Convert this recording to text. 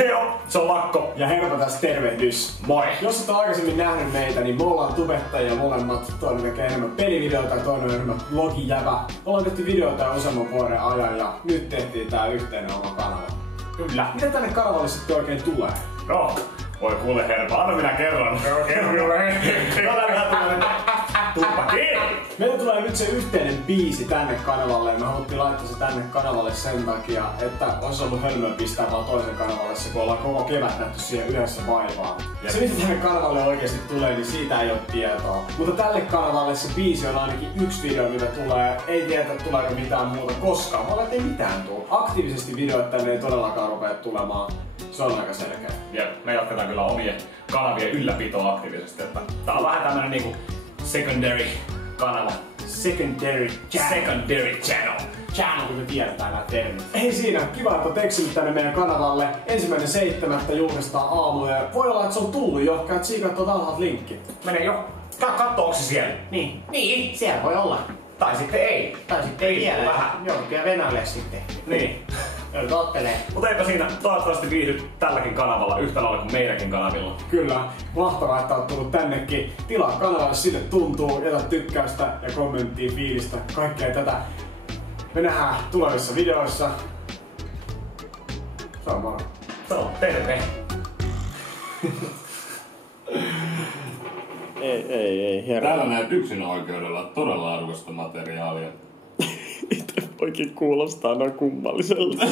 Hejo, se on Lakko. Ja Herpa tässä tervehdys. Moi. Jos et ole aikaisemmin nähnyt meitä, niin me ollaan tubettajia molemmat. Toinen tekee enemmän pelivideoita ja toinen enemmän vlogijävä. Ollaan tehty videoita jo useamman vuoden ajan ja nyt tehtiin tää yhteinen oma kanava. Kyllä. Mitä tänne kanavalle sitten oikein tulee? No, voi kuule Herpa, anna minä kerron. Kerro minulle. Tuppa kiinni. Meillä tulee nyt se yhteinen biisi tänne kanavalle ja me haluttiin laittaa se tänne kanavalle sen takia, että olisi ollut hölmöä pistää vaan toisen kanavalle se, kun ollaan koko kevät nähty siihen yhdessä vaivaa. Ja se mitä tänne kanavalle oikeasti tulee, niin siitä ei ole tietoa. Mutta tälle kanavalle se biisi on ainakin yksi video, mitä tulee. Ei tiedä, tuleeko mitään muuta koskaan, vaan ei mitään tuu. Aktiivisesti videoita tänne ei todellakaan rupea tulemaan. Se on aika selkeä. Ja me jatketaan kyllä omien kanavien ylläpitoa aktiivisesti. Että tää on vähän tämmönen niinku secondary kanava. Secondary channel. Channel, kun me tiedetään nää termit. Ei siinä, kiva, että oot eksynyt tänne meidän kanavalle. 1.7. julkaistaan aamuja. Voi olla, että se on tullut jo. Käyt siikaat tuolta alhaalta linkki. Mene jo. Katso, onko se siellä? Niin, siellä voi olla. Tai sitten ei. Tai sitten ei vielä. Vähän. Joutuu Venäjälle sitten. Niin. Joutuu ottelee. Mutta eipä siinä, toivottavasti viihdyt tälläkin kanavalla yhtä lailla kuin meidänkin kanavilla. Kyllä, mahtavaa, että oot tullut tännekin. Tilaa kanavalle, sille tuntuu, jätä tykkäystä ja kommenttia, fiilistä, kaikkea tätä. Me nähdään tulevissa videoissa. Se on moro. Se on terve. Ei, herra. Täällä näet yksin oikeudella todella arvokasta materiaalia. Itse oikein kuulostaa noin kummalliselta.